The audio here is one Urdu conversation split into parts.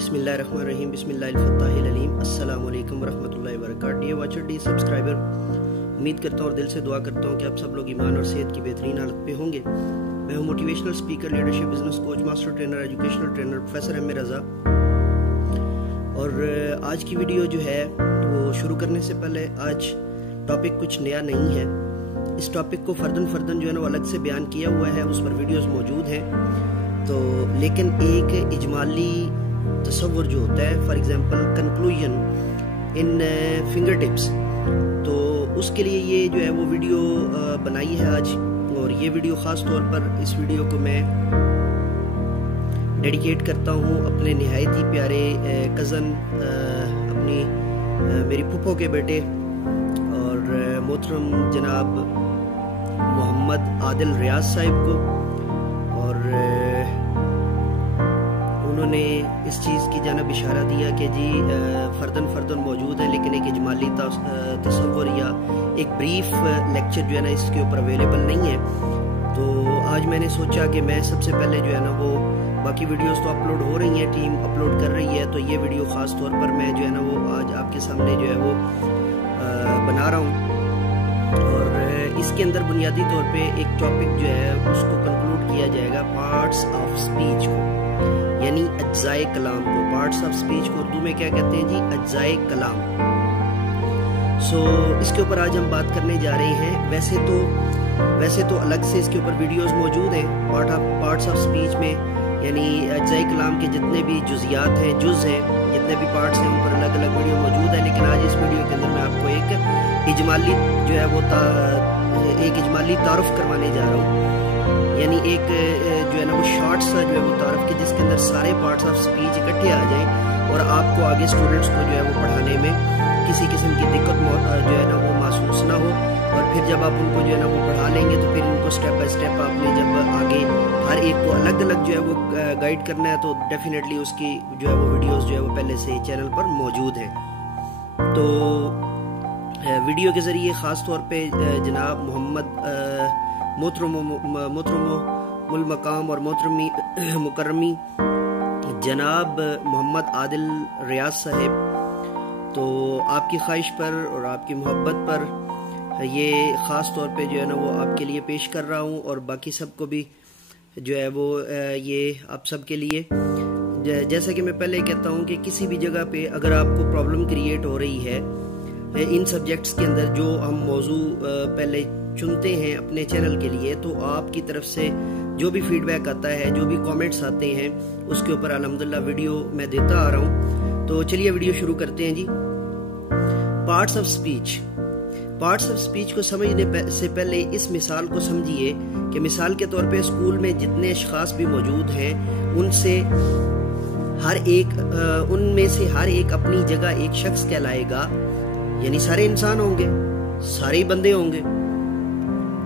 بسم اللہ الرحمن الرحیم، بسم اللہ الفتاح العلیم، السلام علیکم ورحمۃ اللہ وبرکاتہ۔ یہ واچر ڈی سبسکرائبر، امید کرتا ہوں اور دل سے دعا کرتا ہوں کہ آپ سب لوگ ایمان اور صحت کی بہترین حالت پہ ہوں گے۔ میں ہوں motivational speaker, leadership, business coach, master trainer, educational trainer, professor M A Raza. اور آج کی ویڈیو جو ہے وہ شروع کرنے سے پہلے آج ٹاپک کچھ نیا نہیں ہے۔ اس ٹاپک کو فردن جو ہے نا الگ سے بیان کیا ہوا ہے، اس پر ویڈیوز موجود ہیں، تو لیکن ایک اجمالی تصور جو ہوتا ہے، for example conclusion in finger tips, تو اس کے لیے یہ جو ہے وہ ویڈیو بنائی ہے آج۔ اور یہ ویڈیو خاص طور پر اس ویڈیو کو میں ڈیڈیکیٹ کرتا ہوں اپنے نہایت ہی پیارے کزن، اپنی میری پھپھو کے بیٹے اور محترم جناب محمد عادل ریاض صاحب کو۔ اور انہوں نے اس چیز کی جانب اشارہ دیا کہ جی فردن موجود ہے، لیکن ایک اجمالی تصور یا ایک بریف لیکچر جو ہے نا اس کے اوپر اویلیبل نہیں ہے۔ تو آج میں نے سوچا کہ میں سب سے پہلے جو ہے نا وہ باقی ویڈیوز تو اپلوڈ ہو رہی ہیں، ٹیم اپلوڈ کر رہی ہے، تو یہ ویڈیو خاص طور پر میں جو ہے نا وہ آج آپ کے سامنے جو ہے وہ بنا رہا ہوں۔ اور اس کے اندر بنیادی طور پہ ایک ٹاپک جو ہے اس کو کنکلوڈ کیا جائے گا، پارٹس آف اسپیچ کو، یعنی اجزائے کلام کو۔ پارٹس آف اسپیچ کو اردو میں کیا کہتے ہیں جی؟ اجزائے کلام۔ اس کے اوپر آج ہم بات کرنے جا رہے ہیں۔ ویسے تو الگ سے اس کے اوپر ویڈیوز موجود ہیں پارٹس آف اسپیچ میں، یعنی اجزائے کلام کے جتنے بھی جزیات ہیں، جز ہیں، جتنے بھی پارٹس ہیں، ان پر الگ الگ ویڈیو موجود ہے۔ لیکن آج اس ویڈیو کے اندر میں آپ کو ایک اجمالی جو ہے وہ ایک اجمالی تعارف کروانے جا رہا ہوں، یعنی ایک جو ہے نا وہ شارٹ سا جو ہے وہ تعارف کے جس کے اندر سارے پارٹس آف اسپیچ اکٹھے آ جائیں اور آپ کو آگے اسٹوڈنٹس کو جو ہے وہ پڑھانے میں کسی قسم کی دقت جو ہے نا وہ محسوس نہ ہو۔ اور پھر جب آپ ان کو جو ہے نا وہ پڑھا لیں گے تو پھر ان کو اسٹیپ بائی اسٹیپ آپ نے جب آگے ہر ایک کو الگ الگ جو ہے وہ گائیڈ کرنا ہے، تو ڈیفینیٹلی اس کی جو ہے وہ ویڈیوز جو ہے وہ پہلے سے چینل پر موجود ہیں۔ تو ویڈیو کے ذریعے خاص طور پہ جناب محمد محترم المقام اور محترمی مکرمی جناب محمد عادل ریاض صاحب، تو آپ کی خواہش پر اور آپ کی محبت پر یہ خاص طور پہ جو ہے نا وہ آپ کے لیے پیش کر رہا ہوں، اور باقی سب کو بھی جو ہے وہ یہ آپ سب کے لیے، جیسا کہ میں پہلے کہتا ہوں کہ کسی بھی جگہ پہ اگر آپ کو پرابلم کریٹ ہو رہی ہے ان سبجیکٹس کے اندر جو ہم موضوع پہلے چنتے ہیں اپنے چینل کے لیے، تو آپ کی طرف سے جو بھی فیڈ بیک آتا ہے، جو بھی کامنٹس آتے ہیں، اس کے اوپر الحمدللہ ویڈیو میں دیتا آ رہا ہوں۔ تو چلیے ویڈیو شروع کرتے ہیں جی۔ پارٹس آف اسپیچ کو سمجھنے سے پہلے اس مثال کو سمجھیے کہ مثال کے طور پہ اسکول میں جتنے اشخاص بھی موجود ہیں ان میں سے ہر ایک اپنی جگہ ایک شخص کہلائے گا، یعنی سارے انسان ہوں گے، سارے بندے ہوں گے،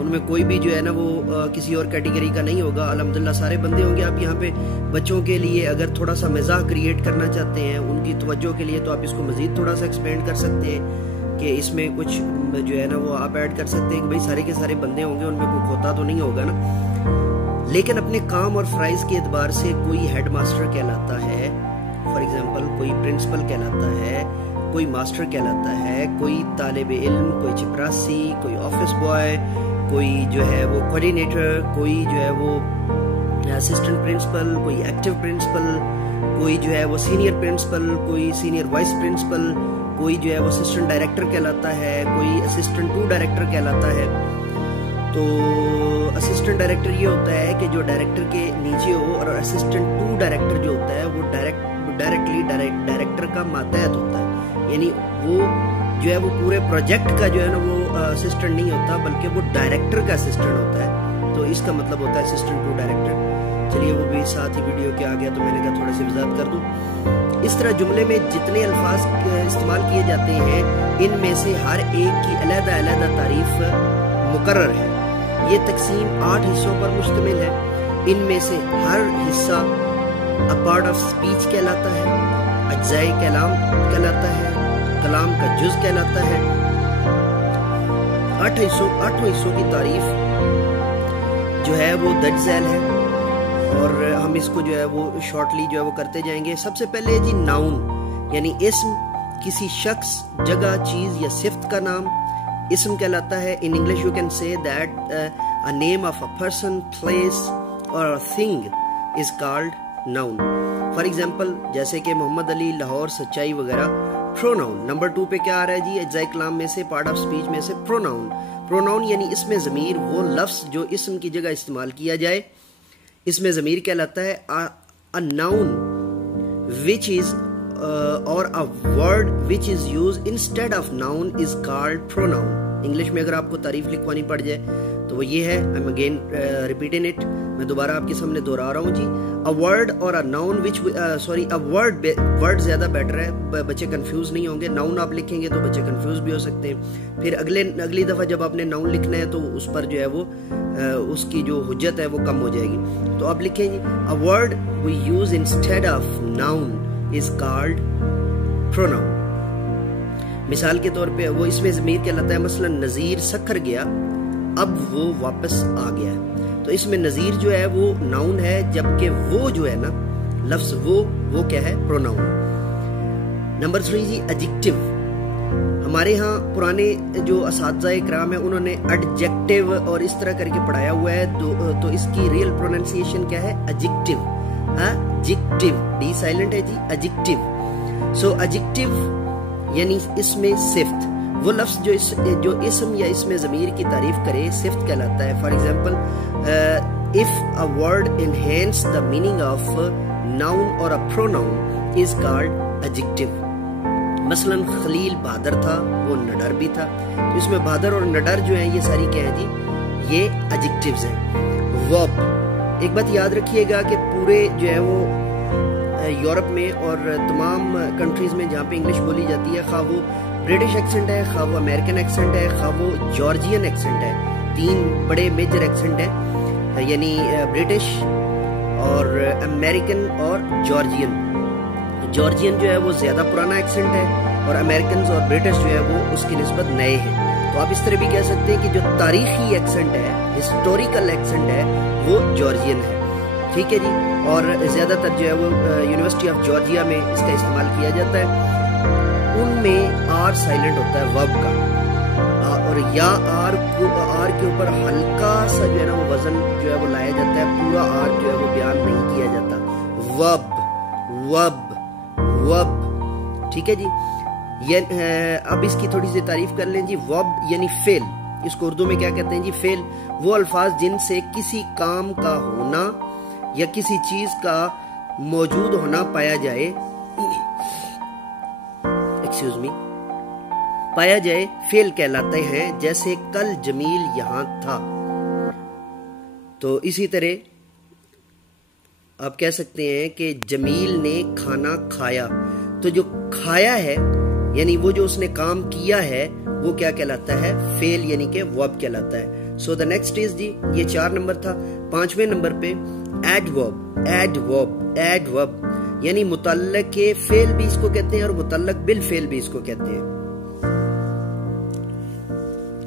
ان میں کوئی بھی جو ہے نا وہ کسی اور کیٹیگری کا نہیں ہوگا، الحمدللہ سارے بندے ہوں گے۔ آپ یہاں پہ بچوں کے لیے اگر تھوڑا سا مزاح کریٹ کرنا چاہتے ہیں ان کی توجہ کے لیے، تو آپ اس کو مزید تھوڑا سا ایکسپینڈ کر سکتے ہیں کہ اس میں کچھ جو ہے نا وہ آپ ایڈ کر سکتے ہیں کہ بھائی سارے کے سارے بندے ہوں گے، ان میں کوئی کھوتا تو نہیں ہوگا نا۔ لیکن اپنے کام اور فرائض کے اعتبار سے کوئی ہیڈ ماسٹر کہلاتا ہے، فار ایگزامپل کوئی پرنسپل کہلاتا ہے، کوئی ماسٹر کہلاتا ہے، کوئی طالب علم، کوئی چپراسی، کوئی آفس بوائے، کوئی جو ہے وہ کوآرڈینیٹر، کوئی جو ہے وہ اسسٹنٹ پرنسپل، کوئی ایکٹیو پرنسپل، کوئی جو ہے وہ سینئر پرنسپل، کوئی سینئر وائس پرنسپل، کوئی جو ہے وہ اسسٹنٹ ڈائریکٹر کہلاتا ہے، کوئی اسسٹنٹ ٹو ڈائریکٹر کہلاتا ہے۔ تو اسسٹنٹ ڈائریکٹر یہ ہوتا ہے کہ جو ڈائریکٹر کے نیچے ہو، اور اسسٹنٹ ٹو ڈائریکٹر جو ہوتا ہے وہ ڈائریکٹلی ڈائریکٹر کا ماتحت ہوتا ہے، یعنی وہ جو ہے وہ پورے پروجیکٹ کا جو ہے نا وہ اسسٹنٹ نہیں ہوتا، بلکہ وہ ڈائریکٹر کا اسسٹنٹ ہوتا ہے، تو اس کا مطلب ہوتا ہے اسسٹنٹ ٹو ڈائریکٹر۔ چلیے وہ بھی ساتھ ہی ویڈیو کے آ گیا تو میں نے کہا تھوڑا سی وضاحت کر دوں۔ اس طرح جملے میں جتنے الفاظ استعمال کیے جاتے ہیں ان میں سے ہر ایک کی علیحدہ تعریف مقرر ہے۔ یہ تقسیم 8 حصوں پر مشتمل ہے، ان میں سے ہر حصہ پارٹ آف اسپیچ کہلاتا ہے، اجزائے کلام کہلاتا ہے، کلام کا جز کہلاتا ہے۔ 8 حصوں کی تعریف جو ہے وہ درج ذیل ہے۔ اور ہم اس کو جو ہے وہ شارٹلی جو ہے وہ کرتے جائیں گے. سب سے پہلے جی ناؤن یعنی اسم, کسی شخص, جگہ, چیز یا صفت کا نام اسم کہلاتا ہے. In English you can say that a name of a person, place or a thing is called noun. For example جیسے کہ محمد علی, لاہور, سچائی وغیرہ. pronoun نمبر 2 پہ کیا آ رہا ہے جی؟ اجزائے کلام میں سے, پارٹ آف سپیچ میں سے pronoun. pronoun یعنی اسم ضمیر, وہ لفظ جو اسم کی جگہ استعمال کیا جائے, اسم ضمیر کہلاتا ہے. a noun which is or a word which is used instead of noun is called pronoun. English میں اگر آپ کو تعریف لکھوانی پڑ جائے تو وہ یہ ہے. I'm again repeating it. میں دوبارہ آپ کے سامنے دہرا رہا ہوں جی. a word or a noun which a word زیادہ بیٹر ہے, بچے کنفیوز نہیں ہوں گے. noun آپ لکھیں گے تو بچے کنفیوز بھی ہو سکتے ہیں. پھر اگلی دفعہ جب آپ نے noun لکھنا ہے تو اس پر جو ہے وہ اس کی جو حجت ہے وہ کم ہو جائے گی. تو آپ لکھیں جی a word we use instead of noun is called pronoun. مثال کے طور پہ وہ اس میں ضمیر کہلاتا ہے. مثلا نذیر سکھر گیا, اب وہ واپس آ گیا ہے. تو اس میں نذیر جو ہے وہ ناؤن ہے, جبکہ وہ جو ہے نا لفظ وہ کیا ہے؟ پروناؤن. نمبر 3 جی ایڈجیکٹو. ہمارے ہاں پرانے جو اساتذہ اکرام ہیں انہوں نے ایڈجیکٹو اور اس طرح کر کے پڑھایا ہوا ہے, تو اس کی ریئل پروننسیشن کیا ہے؟ ایڈجیکٹو. ایڈجیکٹو, ڈی سائلنٹ ہے جی, ایڈجیکٹو. سو ایڈجیکٹو یعنی اس میں صفت, وہ لفظ جو اسم یا اسم ضمیر کی تعریف کرے صفت کہلاتا ہے. For example if a word enhance the meaning of noun or a pronoun is called adjective. مثلا خلیل بہادر تھا, وہ نڈر بھی تھا. تو اس میں بہادر اور نڈر جو ہیں یہ ساری کیا ہیں جی؟ یہ ایڈجیکٹیوز ہیں. verb, ایک بات یاد رکھیے گا کہ پورے جو ہے وہ یورپ میں اور تمام کنٹریز میں جہاں پہ انگلش بولی جاتی ہے, خواہ وہ برٹش ایکسنٹ ہے, خواہ وہ امریکن ایکسنٹ ہے, خواہ وہ جارجین ایکسنٹ ہے, 3 بڑے میجر ایکسنٹ ہیں یعنی برٹش اور امریکن اور جارجین. جارجین جو ہے وہ زیادہ پرانا ایکسنٹ ہے اور امریکنز اور برٹش جو ہے وہ اس کی نسبت نئے ہیں. تو آپ اس طرح بھی کہہ سکتے ہیں کہ جو تاریخی ایکسنٹ ہے, ہسٹوریکل ایکسنٹ ہے, وہ جارجین ہے. ٹھیک ہے جی. اور زیادہ تر جو ہے وہ یونیورسٹی آف جارجیا میں اس کا استعمال کیا جاتا ہے. ان میں آر سائلنٹ ہوتا ہے ورب کا, اور یا آر کے اوپر ہلکا سا جو ہے نا وہ وزن جو ہے وہ لایا جاتا ہے, پورا آر جو ہے وہ بیان نہیں کیا جاتا. ورب ورب ورب. ٹھیک ہے جی. اب اس کی تھوڑی سی تعریف کر لیں جی. ورب یعنی فعل, اس کو اردو میں کیا کہتے ہیں جی؟ فعل. وہ الفاظ جن سے کسی کام کا ہونا یا کسی چیز کا موجود ہونا پایا جائے, ایکسکیوز می, پایا جائے, فعل کہلاتے ہیں. جیسے کل جمیل یہاں تھا. تو اسی طرح آپ کہہ سکتے ہیں کہ جمیل نے کھانا کھایا. تو جو کھایا ہے یعنی وہ جو اس نے کام کیا ہے وہ کیا کہلاتا ہے؟ فعل یعنی کہ ورب کہلاتا ہے. سو دا نیکسٹ از جی, یہ 4 نمبر تھا. 5ویں نمبر پہ ایڈورب. ایڈورب ایڈورب یعنی متعلق فعل بھی اس کو کہتے ہیں اور متعلق بالفعل بھی اس کو کہتے ہیں.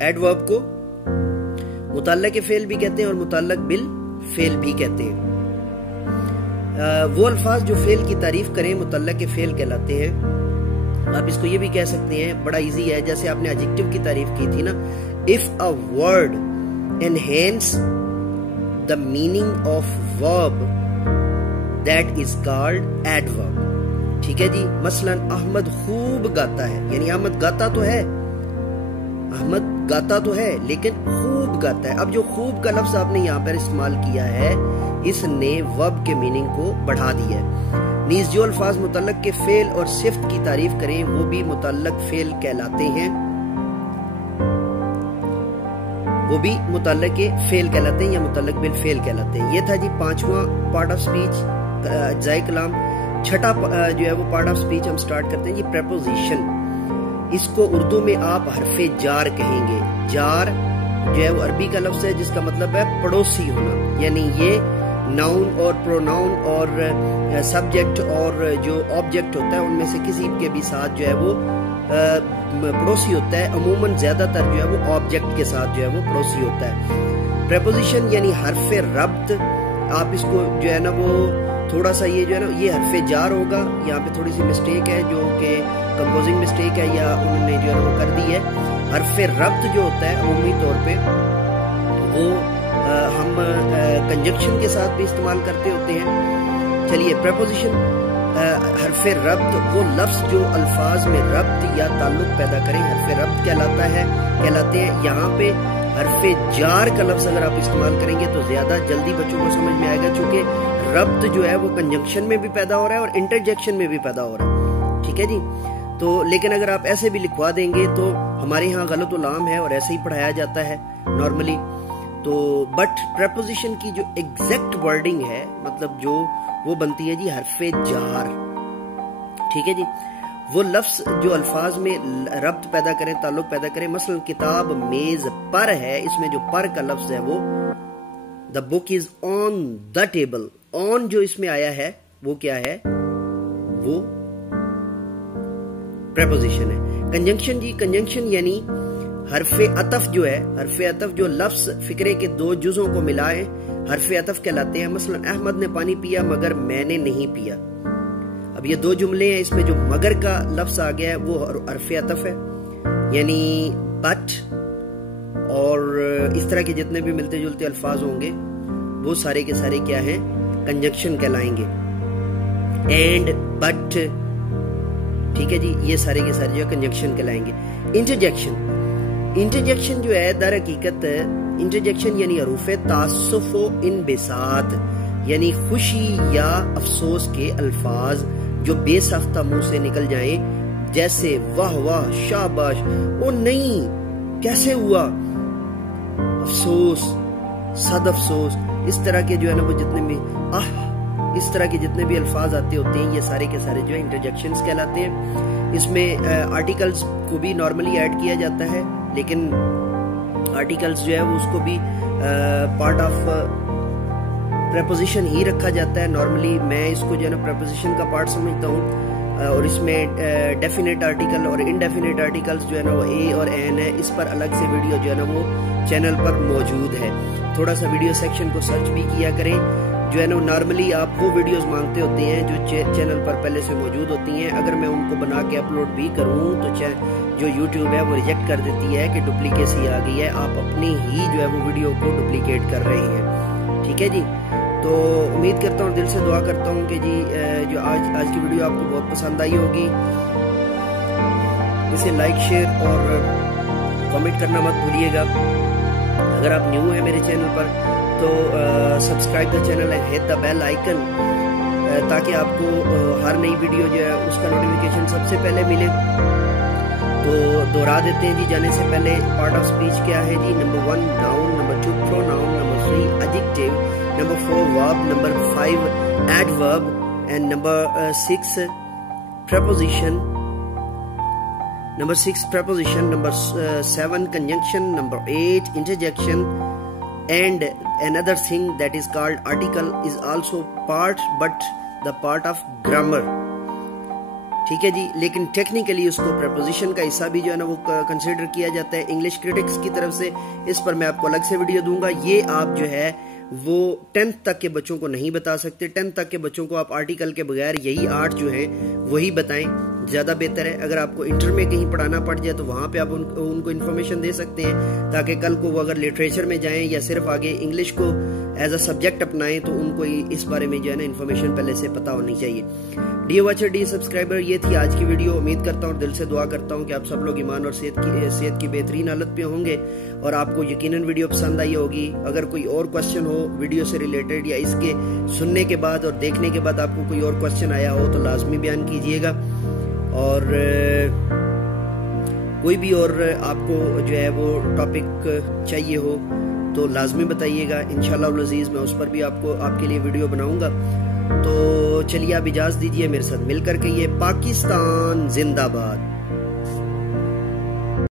ایڈورب کو متعلق فعل بھی کہتے ہیں اور متعلق بالفعل بھی کہتے ہیں. وہ الفاظ جو فعل کی تعریف کریں متعلق فعل کہلاتے ہیں. آپ اس کو یہ بھی کہہ سکتے ہیں, بڑا ایزی ہے, جیسے آپ نے ایڈجیکٹو کی تعریف کی تھی نا. if a word enhance the meaning of verb that is called adverb. ٹھیک ہے جی. مثلا احمد خوب گاتا ہے, یعنی احمد گاتا تو ہے, احمد گاتا تو ہے لیکن خوب گاتا ہے. اب جو خوب کا لفظ آپ نے یہاں پر استعمال کیا ہے اس نے verb کے میننگ کو بڑھا دیا ہے. نیز جو الفاظ متعلق کے فعل اور صفت کی تعریف کریں وہ بھی متعلق فعل کہلاتے ہیں, وہ بھی متعلق فعل کہلاتے ہیں یا متعلق بالفعل کہلاتے ہیں. یہ تھا جی 5واں پارٹ آف سپیچ, اجزائے کلام. 6واں جو ہے وہ پارٹ آف سپیچ ہم سٹارٹ کرتے ہیں جی پریپوزیشن. اس کو اردو میں آپ حرف جار کہیں گے. جار جو ہے وہ عربی کا لفظ ہے جس کا مطلب ہے پڑوسی ہونا, یعنی یہ ناؤن اور پروناؤن اور سبجیکٹ اور جو آبجیکٹ ہوتا ہے ان میں سے کسی کے بھی ساتھ جو ہے وہ پڑوسی ہوتا ہے. عموماً زیادہ تر جو ہے وہ آبجیکٹ کے ساتھ جو ہے وہ پڑوسی ہوتا ہے. پریپوزیشن یعنی حرف ربط آپ اس کو جو ہے نا وہ تھوڑا سا یہ جو ہے نا یہ حرف جار ہوگا، یہاں پہ تھوڑی سی مسٹیک ہے جو کہ کمپوزنگ مسٹیک ہے یا انہوں نے جو ہے وہ کر دی ہے. حرف ربط جو ہوتا ہے عمومی طور پہ وہ ہم کنجنکشن کے ساتھ بھی استعمال کرتے ہوتے ہیں. چلیے پریپوزیشن حرف ربط وہ لفظ جو الفاظ میں ربط یا تعلق پیدا کریں حرف ربط کہلاتے ہیں. یہاں پہ حرف جار کا لفظ اگر آپ استعمال کریں گے تو زیادہ جلدی بچوں کو سمجھ میں آئے گا، چونکہ ربط جو ہے وہ کنجنکشن میں بھی پیدا ہو رہا ہے اور انٹرجیکشن میں بھی پیدا ہو رہا ہے. ٹھیک ہے جی. تو لیکن اگر آپ ایسے بھی لکھوا دیں گے تو ہمارے یہاں غلط العام ہے اور ایسے ہی پڑھایا جاتا ہے نارملی. تو بٹ پریپوزیشن کی جو ایگزیکٹ ورڈنگ ہے مطلب جو وہ بنتی ہے جی حرف جار. ٹھیک ہے جی. وہ لفظ جو الفاظ میں ربط پیدا کریں تعلق پیدا کریں، مثلا کتاب میز پر ہے، اس میں جو پر کا لفظ ہے وہ the book is on the table. on جو اس میں آیا ہے وہ کیا ہے؟ وہ پریپوزیشن ہے. کنجنکشن جی کنجنکشن یعنی حرف عطف جو ہے، حرف عطف جو لفظ فقرے کے دو جزوں کو ملائے حرف عطف کہلاتے ہیں. مثلا احمد نے پانی پیا مگر میں نے نہیں پیا. اب یہ دو جملے ہیں، اس میں جو مگر کا لفظ آ گیا ہے وہ حرف عطف ہے، یعنی بٹ اور اس طرح کے جتنے بھی ملتے جلتے الفاظ ہوں گے وہ سارے کے سارے کیا ہیں؟ کنجنکشن کہلائیں گے. اینڈ بٹ ٹھیک ہے جی، یہ سارے کے سارے جو ہے کنجنکشن کہلائیں گے. انٹرجیکشن جو ہے در حقیقت انٹرجیکشن یعنی حروف تعسف و انبساط، یعنی خوشی یا افسوس کے الفاظ جو بے ساختہ منہ سے نکل جائیں، جیسے واہ واہ، شاباش، او نہیں، کیسے ہوا، افسوس، صد افسوس، اس طرح کے جو ہے نا وہ جتنے بھی اس طرح کے جتنے بھی الفاظ آتے ہوتے ہیں یہ سارے کے سارے جو ہے انٹرجیکشنز کہلاتے ہیں. اس میں آرٹیکلز کو بھی نارملی ایڈ کیا جاتا ہے، لیکن آرٹیکلز جو ہے وہ اس کو بھی پارٹ آف پریپوزیشن ہی رکھا جاتا ہے. نارملی میں اس کو جو ہے نا پریپوزیشن کا پارٹ سمجھتا ہوں، اور اس میں ڈیفینیٹ آرٹیکل اور انڈیفینیٹ آرٹیکلز جو ہے نا وہ اے اور این ہے. اس پر الگ سے ویڈیو جو ہے نا وہ چینل پر موجود ہے. تھوڑا سا ویڈیو سیکشن کو سرچ بھی کیا کریں. جو ہے نا نارملی آپ وہ ویڈیوز مانگتے ہوتے ہیں جو چینل پر پہلے سے موجود ہوتی ہیں. اگر میں ان کو بنا کے اپلوڈ بھی کروں تو جو یوٹیوب ہے وہ ریجیکٹ کر دیتی ہے کہ ڈپلیکیسی آ گئی ہے، آپ اپنی ہی جو ہے وہ ویڈیو کو ڈپلیکیٹ کر رہے ہیں. ٹھیک ہے جی. تو امید کرتا ہوں، دل سے دعا کرتا ہوں کہ جی جو آج کی ویڈیو آپ کو بہت پسند آئی ہوگی. اسے لائک شیئر اور کمنٹ کرنا مت بھولیے گا. اگر آپ نیو ہیں میرے چینل پر تو subscribe the channel and hit the bell icon, تاکہ آپ کو ہر نئی ویڈیو جو ہے اس کا نوٹیفیکیشن سب سے پہلے ملے. تو دوہرا دیتے ہیں جی جانے سے پہلے پارٹ آف اسپیچ کیا ہے جی. Number 1 noun, number 2 pronoun, number 3 adjective, number 4 verb، number 5 adverb، and number 6 preposition. Number 6 preposition, number 7 conjunction, number 8 interjection, and another thing that is called article is also part, but the part of grammar. ٹھیک ہے جی. لیکن ٹیکنیکلی اس کو پریپوزیشن کا حصہ بھی جو ہے نا وہ کنسیڈر کیا جاتا ہے انگلش کریٹکس کی طرف سے. اس پر میں آپ کو الگ سے ویڈیو دوں گا. یہ آپ جو ہے وہ 10th تک کے بچوں کو نہیں بتا سکتے. 10th تک کے بچوں کو آپ آرٹیکل کے بغیر یہی 8 جو ہیں وہی بتائیں، زیادہ بہتر ہے. اگر آپ کو انٹر میں کہیں پڑھانا پڑ جائے تو وہاں پہ آپ ان کو انفارمیشن دے سکتے ہیں، تاکہ کل کو وہ اگر لٹریچر میں جائیں یا صرف آگے انگلش کو ایز اے سبجیکٹ اپنائیں تو ان کو اس بارے میں جو ہے نا انفارمیشن پہلے سے پتہ ہونی چاہیے. ڈیئر واچر، ڈیئر سبسکرائبر، یہ تھی آج کی ویڈیو. امید کرتا ہوں، دل سے دعا کرتا ہوں کہ آپ سب لوگ ایمان اور صحت کی بہترین حالت پہ ہوں گے اور آپ کو یقیناً ویڈیو پسند آئی ہوگی. اگر کوئی اور کوشچن ہو ویڈیو سے ریلیٹڈ یا اس کے سننے کے بعد اور دیکھنے کے بعد آپ کو کوئی اور کوشچن آیا ہو تو لازمی بیان کیجیے گا. اور کوئی بھی اور آپ کو جو ہے وہ ٹاپک چاہیے ہو تو لازمی بتائیے گا. انشاءاللہ العزیز میں اس پر بھی آپ کے لیے ویڈیو بناؤں گا. تو چلیے آپ اجازت دیجیے، میرے ساتھ مل کر کے یہ پاکستان زندہ باد.